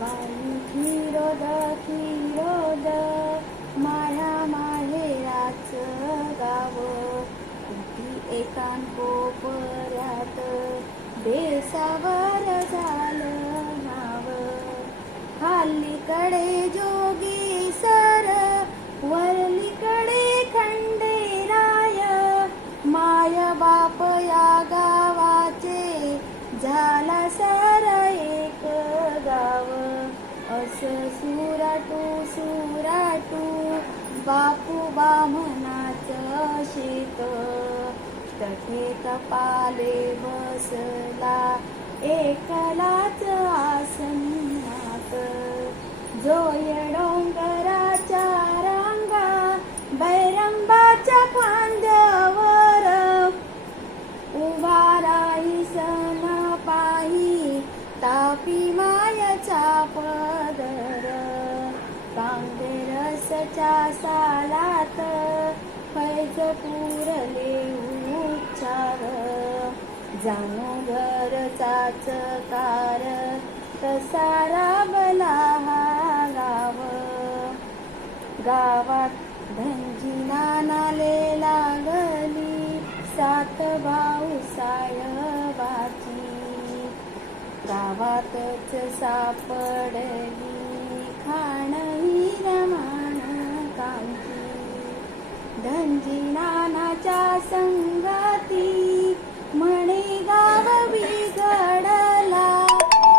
बाई फिरोद फिरोद माया माहेराचं गाव, कुठी एकान कोपऱ्यात बेसावर झालं नाव. खालीकडे जोगी सर, वरलीकडे खंडेराय, माय बाप या गावाचे झाला सर एक गाव. असं सुराटू सुराटू बापू बामणाचं शेत, तठे कपाले बसला एकलाच आसनात. जोय डोंगराच्या रांगा बैरंबाच्या खांद्यावर, उभा राही सन पाही तापी मायचा पदर. कांगेरसच्या सालात फैज पुरले उच्चार, जाणो घरचाच कार तसा राबला हा गाव. गावात धनजी नानाले लागली सात भाऊ सायबाची, गावातच सापडली खाण ही रमाण कांची. धनजी नानाच्या संगती म्हणे गाव बिघडला,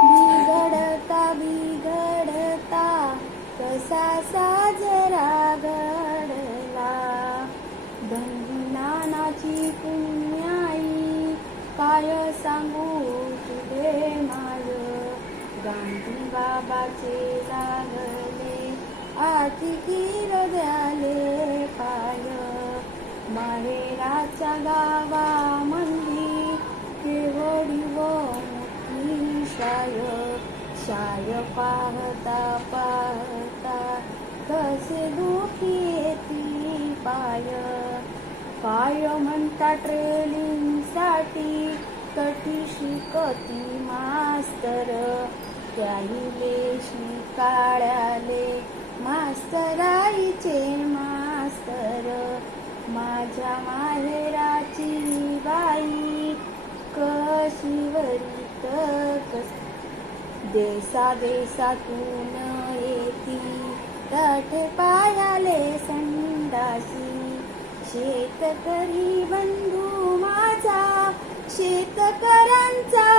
बिघडता बिघडता कसा साजरा घडला. धनजी नानाची पुण्याई काय सांगू तुझे माय, गांधी बाबाचे लागले आर्थिकी हृदयाले पाय. माहेराच्या गावामंदी केवढी व मोठी शाय, शाय पाहता पाहता कसे दुखी येती पाय. काय म्हणता ट्रेनिंगसाठी कठी शिकती मास्तर, त्याहिले शिकाळ्याले मास्तराईचे मास्तर. माझ्या माहेराची बाई कशीवरीत देसा देसातून येती, तठे पायाले संडासी. शेतकरी बंधू माझा शेतकऱ्यांचा